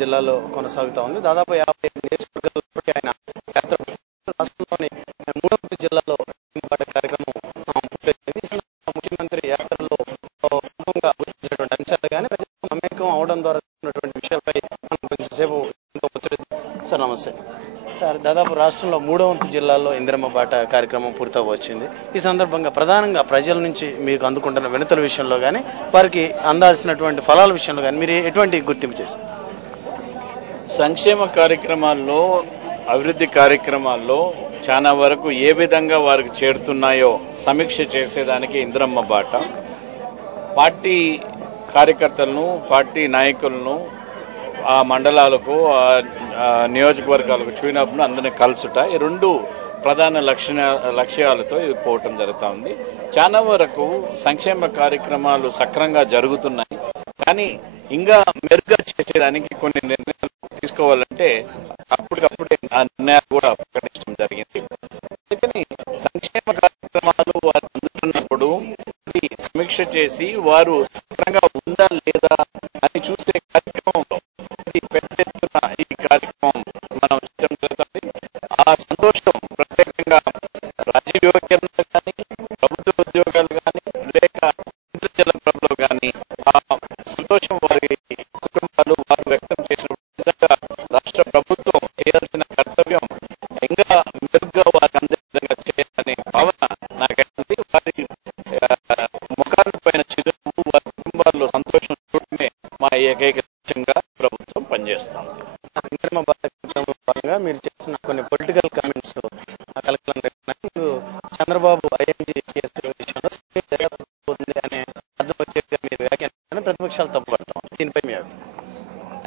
జిల్లాలో కొనసాగుతా ఉంది. దాదాపు 50 నియోజకవర్గాలపై ఆయన యాత్ర రాష్ట్రంలోని 3వ జిల్లాలో కార్యక్రమం పూర్తయింది. ముఖ్యమంత్రి యాత్రలో గుర్తించినటువంటి అంశాలు కానీ ప్రజలకు మమేకం అవడం ద్వారా విషయాలపై మనం కొంచెంసేపు సార్ నమస్తే సార్. దాదాపు రాష్ట్రంలో 3వ జిల్లాలో ఇందిరమ్మ బాట కార్యక్రమం పూర్తవచ్చింది. ఈ సందర్భంగా ప్రధానంగా ప్రజల నుంచి మీకు అందుకుంటున్న వినతుల విషయంలో కానీ వారికి అందాల్సినటువంటి ఫలాల విషయంలో కానీ మీరు ఎటువంటి గుర్తింపు చేశారు? సంక్షేమ కార్యక్రమాల్లో, అభివృద్ధి కార్యక్రమాల్లో చాలా వరకు ఏ విధంగా వారికి చేరుతున్నాయో సమీక్ష చేసేదానికి ఇందిరమ్మ బాట పార్టీ కార్యకర్తలను, పార్టీ నాయకులను ఆ మండలాలకు, నియోజకవర్గాలకు చూసినప్పుడు అందరినీ కలుసుట, ఈ 2 ప్రధాన లక్ష్యాలతో ఇది పోవటం జరుగుతూ ఉంది. చాలా వరకు సంక్షేమ కార్యక్రమాలు సక్రమంగా జరుగుతున్నాయి. కానీ ఇంకా మెరుగ్గా చేసేదానికి కొన్ని నిర్ణయాలు తీసుకోవాలంటే అప్పటికప్పుడే ఆ నిర్ణయాలు కూడా ప్రకటించడం జరిగింది. అందుకని సంక్షేమ కార్యక్రమాలు వారు అందుతున్నప్పుడు సమీక్ష చేసి వారు సక్రమంగా ఉందా లేదా అని చూసే కార్యక్రమంలో పెద్ద ఎత్తున ఈ కార్యక్రమం మనం చేయడం జరుగుతుంది. ఆ సంతోషం ప్రత్యేకంగా రాజీవ్ యువ కేంద్రాలు కానీ, ప్రభుత్వ ఉద్యోగాలు కానీ, లేక ఇంద్రజల ప్రభలో కానీ ఆ సంతోషం వారి కుటుంబాలు వారు వ్యక్తం చేసిన విధంగా రాష్ట్ర ప్రభుత్వం చేయాల్సిన కర్తవ్యం ఇంకా మెరుగ్గా వారికి అందే విధంగా చేయాలనే భావన నాకైతుంది. వారి ముఖాల పైన చిరునవ్వు, వారి కుటుంబాల్లో సంతోషం చూడటమే మా ఏకైక లక్ష్యంగా ప్రభుత్వం పనిచేస్తుంది. మీరు చేసిన కొన్ని political comments Chandrababu ING case విషయంలో అనే అర్థం వచ్చేట్టుగా మీరు వ్యాఖ్యానం ప్రతిపక్షాలు తప్పుపడతాం. దీనిపై మీ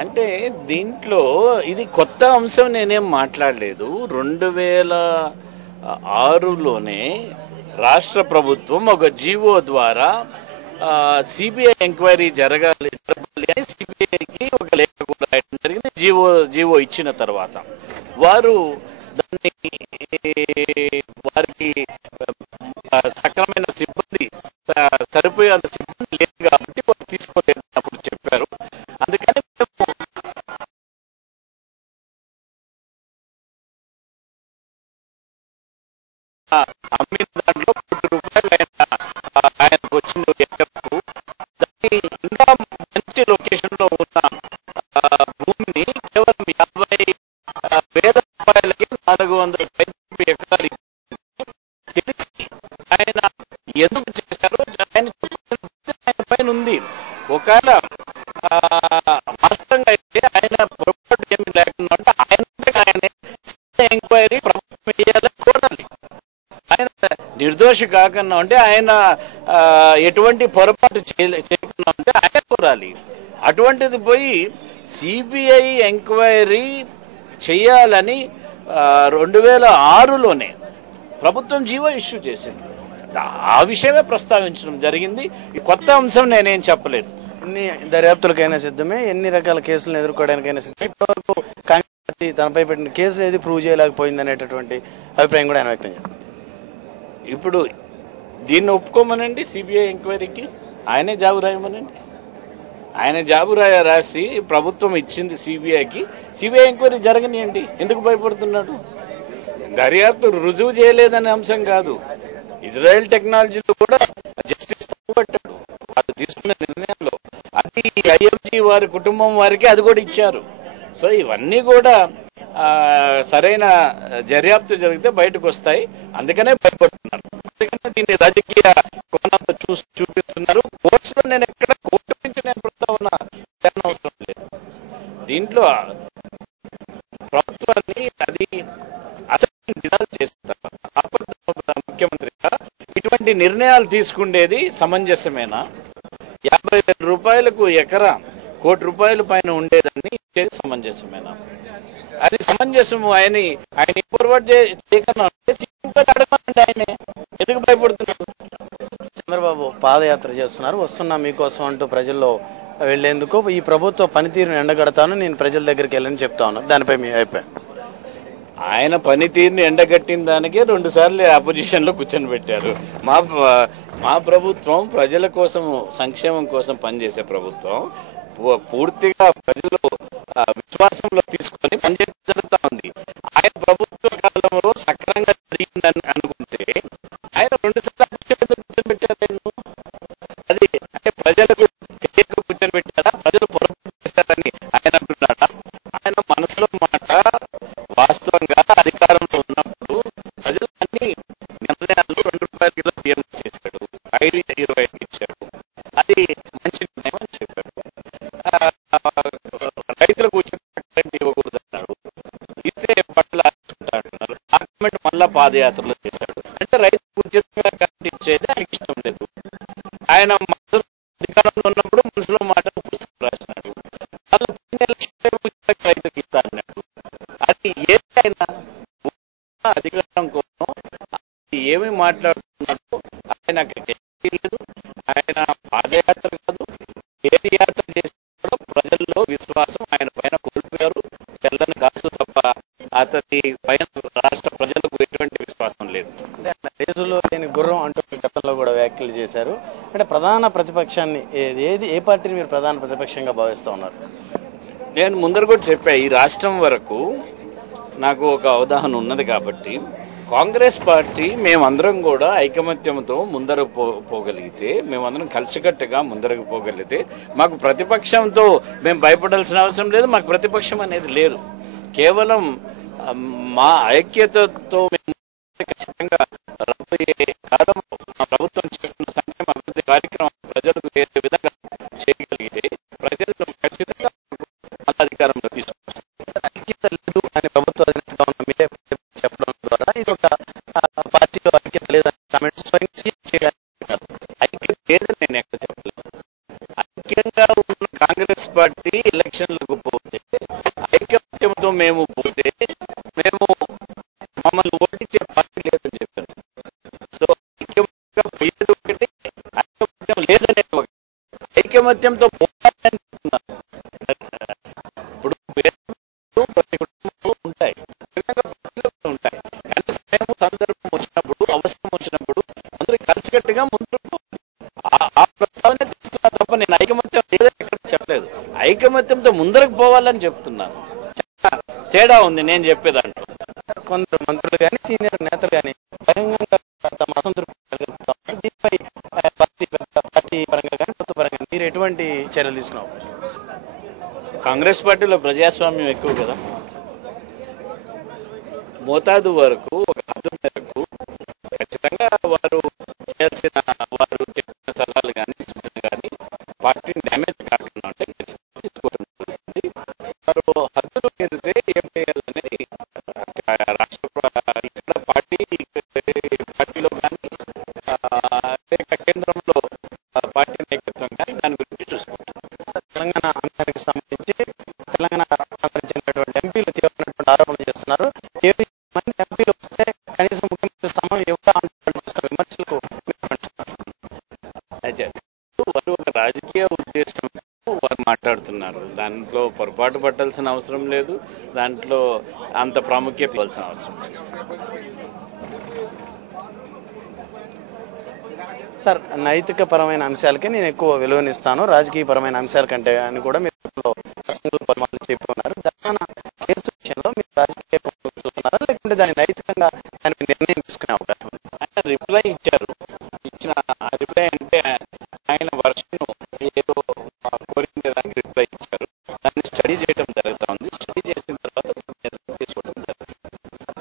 అంటే దీంట్లో ఇది కొత్త అంశం నేనేం మాట్లాడలేదు. 2006లోనే రాష్ట్ర ప్రభుత్వం ఒక జీవో ద్వారా సిబిఐ ఎంక్వైరీ జరగాలి అని సిబిఐకి ఒక లేఖ కూడా రాయడం జరిగింది. జీవో ఇచ్చిన తర్వాత వారు దాన్ని వారికి సక్రమైన సిబ్బంది, సరిపోయేంత సిబ్బంది లేదు కాబట్టి వారు తీసుకోలేదు అప్పుడు చెప్పారు. అందుకని అమ్మిన దాంట్లో ₹1 ఆయనకు వచ్చింది ఎకరకు. దాన్ని ఇంకా మంచి లొకేషన్ లో ఉన్న భూమిని కేవలం ₹50,000 400 ఎకరాలు ఆయన ఎందుకు చేశారో ఆయన పైన ఉంది. ఒకవేళ వాస్తవంగా అయితే ఆయన పొరపాటు ఏమి లేకుండా ఉంటే ఆయన ఎంక్వైరీ ప్రభుత్వం వేయాలని కోరాలి. ఆయన నిర్దోషి కాకుండా ఉంటే, ఆయన ఎటువంటి పొరపాటు చేయకుండా ఉంటే ఆయన కోరాలి. అటువంటిది పోయి సిబిఐ ఎంక్వైరీ చేయాలని 2006లోనే ప్రభుత్వం జీవో ఇష్యూ చేసింది. ఆ విషయమే ప్రస్తావించడం జరిగింది. ఈ కొత్త అంశం నేనేం చెప్పలేదు. ఎన్ని దర్యాప్తులకైనా సిద్ధమే, ఎన్ని రకాల కేసులను ఎదుర్కోవడానికైనా సిద్ధమే. ఇప్పటివరకు కాంగ్రెస్ పార్టీ తనపై పెట్టిన కేసులు ఏది ప్రూవ్ చేయలేకపోయింది అనేటటువంటి అభిప్రాయం కూడా ఆయన వ్యక్తం చేస్తారు. ఇప్పుడు దీన్ని ఒప్పుకోమనండి, సిబిఐ ఎంక్వైరీకి ఆయనే జాబు రాయమనండి. ఆయన జాబు రాసి ప్రభుత్వం ఇచ్చింది సిబిఐకి, సిబిఐ ఎంక్వైరీ జరగనియండి. ఎందుకు భయపడుతున్నాడు? దర్యాప్తు రుజువు చేయలేదనే అంశం కాదు. ఇజ్రాయెల్ టెక్నాలజీలో కూడా జస్టిస్ తప్పుపట్టాడు వాళ్ళు తీసుకున్న నిర్ణయాల్లో. అది ఐఎంజీ వారి కుటుంబం వారికి అది కూడా ఇచ్చారు. సో ఇవన్నీ కూడా సరైన దర్యాప్తు జరిగితే బయటకు వస్తాయి. అందుకనే భయపడుతున్నారు. అందుకనే దీన్ని రాజకీయ కోణంలో చూపిస్తున్నారు. కోర్టులో నేను ఎక్కడ కోర్టు నుంచి నేను ప్రస్తావన అవసరం లేదు. దీంట్లో ప్రభుత్వాన్ని అది అసెంబ్లీ డిజాల్వ్ చేస్తారు. అప్పుడు ముఖ్యమంత్రిగా ఇటువంటి నిర్ణయాలు తీసుకుండేది సమంజసమేనా? ₹50,000 ఎకరా ₹1,00,00,000 పైన ఉండేదాన్ని ఇచ్చేది సమంజసమేనా? అది సమంజసము. ఆయన పొరపాటు చేయకుండా అడగమండి. ఆయన ఎందుకు భయపడుతున్నారు? చంద్రబాబు పాదయాత్ర చేస్తున్నారు, వస్తున్నా మీకోసం అంటూ ప్రజల్లో వెళ్లేందుకు ఈ ప్రభుత్వ పనితీరును ఎండగడతాను, నేను ప్రజల దగ్గరికి వెళ్ళని చెప్తా ఉన్నాను. దానిపై మీ అభిప్రాయం? ఆయన పనితీరుని ఎండగట్టిన దానికే 2 సార్లు అపోజిషన్ లో కూర్చొని పెట్టారు. మా ప్రభుత్వం ప్రజల కోసం, సంక్షేమం కోసం పనిచేసే ప్రభుత్వం. పూర్తిగా ప్రజలు విశ్వాసంలో తీసుకొని పనిచేయడం జరుగుతా ఉంది. ఆయన ప్రభుత్వ కాలంలో సక్రమంగా జరిగిందని అనుకుంటే ఆయన 2 సార్లు కూర్చోబెట్టారు. అది అంటే ప్రజలకు కూర్చోబెట్టారా, ప్రజలు పొరపాటు చేశారని ఆయన అంటున్నాడా? ఆయన మనసులో మాట వాస్తవంగా అధికారంలో ఉన్నప్పుడు ప్రజలు అన్ని నిర్ణయాలు 2 రూపాయల కిలో బియ్యం చేశాడు, 5.25 ఇచ్చాడు. అది మంచి నిర్ణయం అని చెప్పాడు. రైతులకు ఉచిత కరెంట్ ఇవ్వకూడదు అన్నాడు. ఇస్తే బట్టలు అంటున్నారు. డాక్యుమెంట్ మళ్ళా పాదయాత్రలో చేశాడు. అంటే రైతులకు ఉచితంగా కరెంట్ ఇచ్చేది ఆయనకి ఇష్టం లేదు. ఆయన మనసులో అధికారంలో ఉన్నప్పుడు మనసులో మాటలు పుస్తకం రాసినాడు. రైతుకి ఇస్తా అన్నాడు. అది ఏదైనా అధికారం కోసం ఏమి మాట్లాడుతున్నాడు ఆయనకు లేదు. ఆయన పాదయాత్ర కాదు, ఏది యాత్ర చేసినప్పుడు ప్రజల్లో విశ్వాసం ఆయన పైన కోల్పోయారు. తెల్లని కాసు తప్ప అతని పైన రాష్ట్ర ప్రజలకు ఎటువంటి విశ్వాసం లేదు. అంటే రేసులో లేని గుర్రం అంటూ గతంలో కూడా వ్యాఖ్యలు చేశారు. అంటే ప్రధాన ప్రతిపక్షాన్ని ఏ పార్టీని మీరు ప్రధాన ప్రతిపక్షంగా భావిస్తూ ఉన్నారు? నేను ముందర కూడా చెప్పా, ఈ రాష్ట్రం వరకు నాకు ఒక అవగాహన ఉన్నది కాబట్టి కాంగ్రెస్ పార్టీ మేమందరం కూడా ఐకమత్యంతో ముందరకు పోగలిగితే, మేమందరం కలిసికట్టుగా ముందరకు పోగలిగితే మాకు ప్రతిపక్షంతో మేము భయపడాల్సిన అవసరం లేదు. మాకు ప్రతిపక్షం అనేది లేదు. కేవలం మా ఐక్యతతో మేము ఖచ్చితంగా రాబోయే కాలం మా ప్రభుత్వం చేస్తున్న సంక్షేమ అభివృద్ధి కార్యక్రమం ప్రజలకు ఏ విధంగా చేయగలిగితే ప్రజలు ఖచ్చితంగా అధికారంలో తీసుకొస్తారు. ఐక్యత లేదు అని ప్రభుత్వ అధినేతగా ఉన్న మీరే చెప్పడం ద్వారా ఇది ఒక పార్టీలో ఐక్యత లేదని కామెంట్స్ చేయడానికి ఐక్యత లేదని నేను ఎక్కడ చెప్పలేదు. ఐక్యంగా ఉన్న కాంగ్రెస్ పార్టీ ఎలక్షన్లకు పోతే, ఐకమత్యంతో మేము పోతే మేము మమ్మల్ని ఓటించే పార్టీ లేదని చెప్పాను. సో ఐక్యంగా పోయేది ఒకటి, ఐకమత్యం లేదనేది ఒకటి. ఐకమత్యంతో పోవాలని చెప్తున్నాను. ఇప్పుడు ప్రతి కుటుంబంలో ఉంటాయి, ఉంటాయి. కానీ సమయం సందర్భం వచ్చినప్పుడు, అవసరం వచ్చినప్పుడు అందరూ కలిసికట్టుగా ముందుకు ఆ ప్రస్తావన తీసుకున్నా తప్ప నేను ఐకమత్యం లేదని ఎక్కడ చెప్పలేదు. ఐకమత్యంతో ముందరకు పోవాలని చెప్తున్నాను. తేడా ఉంది నేను చెప్పేదాంట్లో. కొందరు మంత్రులు కానీ సీనియర్ నేతలు కానీ బహిరంగంగా తమ అసంతృప్తి దీనిపై పార్టీ పరంగా కానీ కొత్త పరంగా మీరు ఎటువంటి చర్యలు తీసుకున్నావు? కాంగ్రెస్ పార్టీలో ప్రజాస్వామ్యం ఎక్కువ కదా. మోతాదు వరకు ఒక హద్దు మేరకు ఖచ్చితంగా వారు చేయాల్సిన, వారు చెప్పిన సలహాలు కానీ సూచనలు కానీ పార్టీని డ్యామేజ్ కాకుండా ఉంటే తీసుకోవడం జరుగుతుంది. వారు హద్దులు మీరితే ఏం చేయాలనేది రాష్ట్ర ఇక్కడ పార్టీలో కానీ కేంద్రంలో పార్టీ నాయకత్వం కానీ దాని గురించి చూసుకుంటారు. తెలంగాణ అంశానికి సంబంధించి తెలంగాణ సంబంధించినటువంటి ఎంపీలు తీవ్రమైనటువంటి ఆరోపణలు చేస్తున్నారు. 7 మంది ఎంపీలు వస్తే కనీసం ముఖ్యమంత్రి స్థానం ఎవరు అంటున్న విమర్శలకు అయితే వారు ఒక రాజకీయ ఉద్దేశం వారు మాట్లాడుతున్నారు. దాంట్లో పొరపాటు పట్టాల్సిన అవసరం లేదు, దాంట్లో అంత ప్రాముఖ్యత ఇవ్వాల్సిన అవసరం లేదు. సార్, నైతిక పరమైన అంశాలకే నేను ఎక్కువ విలువనిస్తాను, రాజకీయ పరమైన అంశాల కంటే అని కూడా మీరు పలుమార్లు చెప్పి ఉన్నారు. తెలంగాణ కేసు విషయంలో మీరు రాజకీయ చూస్తున్నారా, లేకుంటే దాన్ని నైతికంగా దానికి నిర్ణయం తీసుకునే అవకాశం ఉంది? ఆయన రిప్లై ఇచ్చారు. ఇచ్చిన రిప్లై అంటే ఆయన వర్షన్ ఏదో కోరిన దానికి రిప్లై ఇచ్చారు. దాన్ని స్టడీ చేయడం జరుగుతూ ఉంది. స్టడీ చేసిన తర్వాత తీసుకోవడం జరుగుతుంది.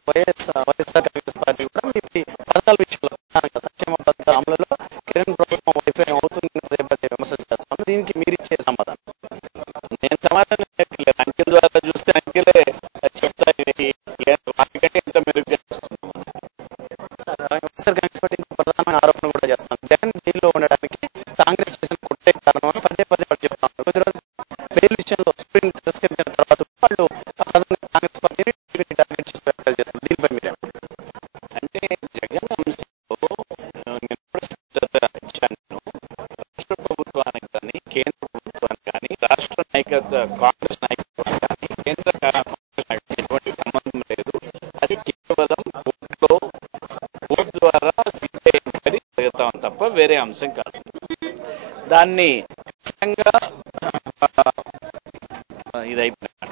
వైఎస్ఆర్ కాంగ్రెస్ పార్టీ కూడా మీ పథకాల విషయంలో ప్రధానంగా సంక్షేమ పథకాల అమలులో కిరణ్ ప్రభుత్వం వైఫల్యం అవుతుందని పదే విమర్శలు చేస్తాను. దీనికి మీరు ఇచ్చే సమాధానం? నేను సమాధానం చెప్పలేదు. అంకెల ద్వారా చూస్తే అంకెలే చెప్తాయి, వాటికంటే ఎంత మెరుగ్గా చూస్తున్నాం. వైఎస్ఆర్ కాంగ్రెస్ పార్టీ ఇంకో ప్రధానమైన ఆరోపణ కూడా చేస్తాను. జగన్ జైల్లో ఉండడానికి కాంగ్రెస్ చేసిన కుట్రే కారణం అని పదే వాళ్ళు చెప్తున్నారు. కొద్ది రోజులు బెయిల్ విషయంలో సుప్రీం తిరస్కరించిన తర్వాత వాళ్ళు ప్రధానంగా కాంగ్రెస్ పార్టీని టార్గెట్ చేసి వ్యాఖ్యలు చేస్తారు. దీనిపై మీరే అంటే జగన్ అంశంలో రాష్ట్ర ప్రభుత్వానికి కానీ కేంద్ర ప్రభుత్వానికి కానీ రాష్ట్ర నాయకత్వ కాంగ్రెస్ నాయకత్వానికి కానీ కేంద్ర కాంగ్రెస్ నాయకత్వం ఎటువంటి సంబంధం లేదు. అది కేవలం కోర్టు ద్వారా సిబిఐ ఎంక్వైరీ జరుగుతాం తప్ప వేరే అంశం కాదు. దాన్ని ఇది అయిపోయింది.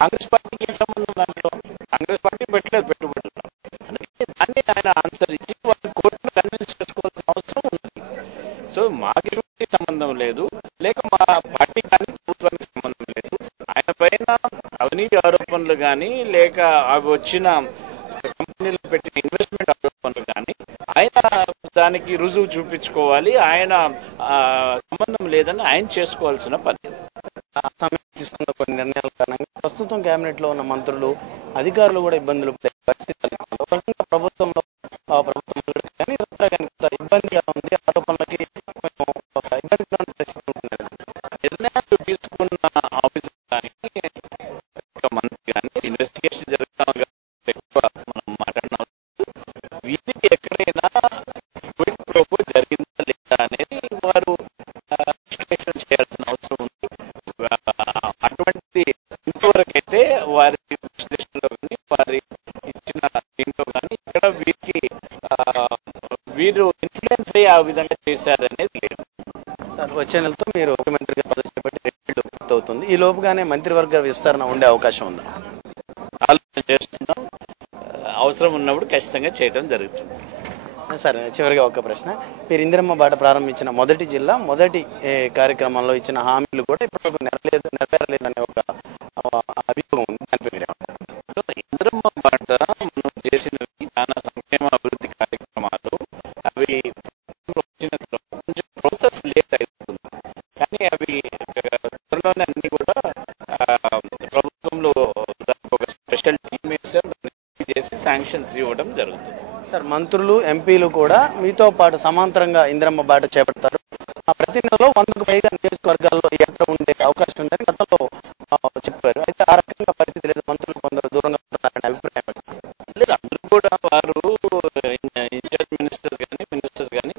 కాంగ్రెస్ పార్టీకి ఏం సంబంధం దాంట్లో? కాంగ్రెస్ పార్టీ పెట్టలేదు పెట్టుబడులు. అందుకే దాన్ని ఆయన ఆన్సర్ ఇచ్చి వాళ్ళు కోర్టును కన్విన్స్ చేసుకోవాల్సిన అవసరం ఉంది. సో మాకు ఎటువంటి సంబంధం లేదు, లేక మా పార్టీ కానీ ప్రభుత్వానికి సంబంధం లేదు. ఆయన పైన అవినీతి ఆరోపణలు కానీ, లేక అవి వచ్చిన కంపెనీలు పెట్టిన ఇన్వెస్ట్మెంట్ ఆరోపణలు కానీ ఆయన దానికి రుజువు చూపించుకోవాలి. ఆయన సంబంధం లేదని ఆయన చేసుకోవాల్సిన పని. సమయం తీసుకున్న కొన్ని నిర్ణయాల కారణంగా ప్రస్తుతం కేబినెట్ లో ఉన్న మంత్రులు, అధికారులు కూడా ఇబ్బందులు పడే పరిస్థితి ప్రభుత్వంలో కానీ ఇబ్బందిగా ఉంది. ఆరోపణలకి ఒక ఇబ్బందికరమైన పరిస్థితి ఉంటుంది. నిర్ణయాలు తీసుకున్న ఆఫీసర్ కానీ, మంత్రి కానీ ఇన్వెస్టిగేషన్ జరుగుతాం ఎక్కువ మనం మాట్లాడిన వీటికి ఎక్కడైనా క్విడ్ ప్రోకో జరిగిందా లేదా అనేది వారు విశ్లేషణ చేయాల్సిన అవసరం ఉంది. అటువంటి ఇంతవరకైతే వారి విశ్లేషణలో కానీ, వారి ఇచ్చిన దీంట్లో కానీ ఇక్కడ వీరు ఇన్ఫ్లుయెన్స్ అయ్యి ఆ విధంగా చేశారనేది లేదు. సార్, వచ్చే నెలతో మీరు ముఖ్యమంత్రిగా పదవి చేపట్టి 2 ఏళ్లు పూర్తవుతుంది. ఈ లోపుగానే మంత్రివర్గ విస్తరణ ఉండే అవకాశం ఉందా? ఆలోచన చేస్తున్నాం. అవసరం ఉన్నప్పుడు ఖచ్చితంగా చేయడం జరుగుతుంది. సార్, చివరిగా ఒక ప్రశ్న. మీరు ఇందిరమ్మ బాట ప్రారంభించిన మొదటి జిల్లా, మొదటి కార్యక్రమంలో ఇచ్చిన హామీలు కూడా ఇప్పుడు నెరవేరలేదనే ఒక అభియోగం ఉంది. ఇందిరమ్మ బాట మనం చేసినవి చాలా సంక్షేమ అభివృద్ధి కార్యక్రమాలు. అవి వచ్చిన కొంచెం ప్రాసెస్ లేట్ అవుతుంది, కానీ అవి త్వరలోనే అన్ని కూడా ప్రభుత్వంలో ఒక స్పెషల్ టీమ్ వేసాం, చేసి శాంక్షన్స్ ఇవ్వడం జరుగుతుంది. సార్, మంత్రులు, ఎంపీలు కూడా మీతో పాటు సమాంతరంగా ఇందిరమ్మ బాట చేపడతారు. ప్రతి నెలలో 100కు పైగా నియోజకవర్గాల్లో యాత్ర ఉండే అవకాశం ఉందని గతంలో చెప్పారు. అయితే ఆ రకంగా పరిస్థితి లేదు, మంత్రులు కొందరు దూరంగా ఉంటున్నారనే అభిప్రాయం లేదు. అందరూ కూడా వారు ఇన్ఛార్జ్ మినిస్టర్స్ కానీ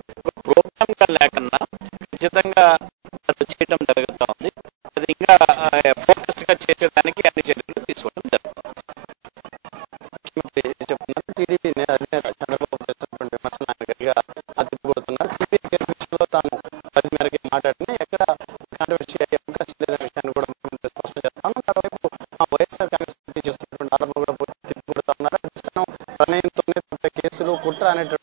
ప్రోగ్రామ్ గా లేకన్నా ఖచ్చితంగా చేయడం జరుగుతూ ఉంది. అది ఇంకా ఫోకస్ గా చేసేదానికి అన్ని చర్యలు తీసుకోవడం జరుగుతుంది. చెప్తున్నారు టీడీపీ అధినేత చంద్రబాబు చేస్తున్నటువంటి విమర్శలు ఆయన గట్టిగా తిప్పికొడుతున్నారు. సిబిఐ కేసు విషయంలో తాను పరిధి మేరకే మాట్లాడినా ఎక్కడ కాంట్రవర్సీ అయ్యే అవకాశం లేదనే విషయాన్ని కూడా ముఖ్యమంత్రి స్పష్టం చేస్తాను. మరోవైపు వైఎస్ఆర్ కాంగ్రెస్ పార్టీ చేస్తున్నటువంటి ఆరోపణలు కూడా తిప్పికొడుతా ఉన్నారు. అధిష్టానం ప్రమేయంతోనే కేసులు కుట్ర అనేటువంటి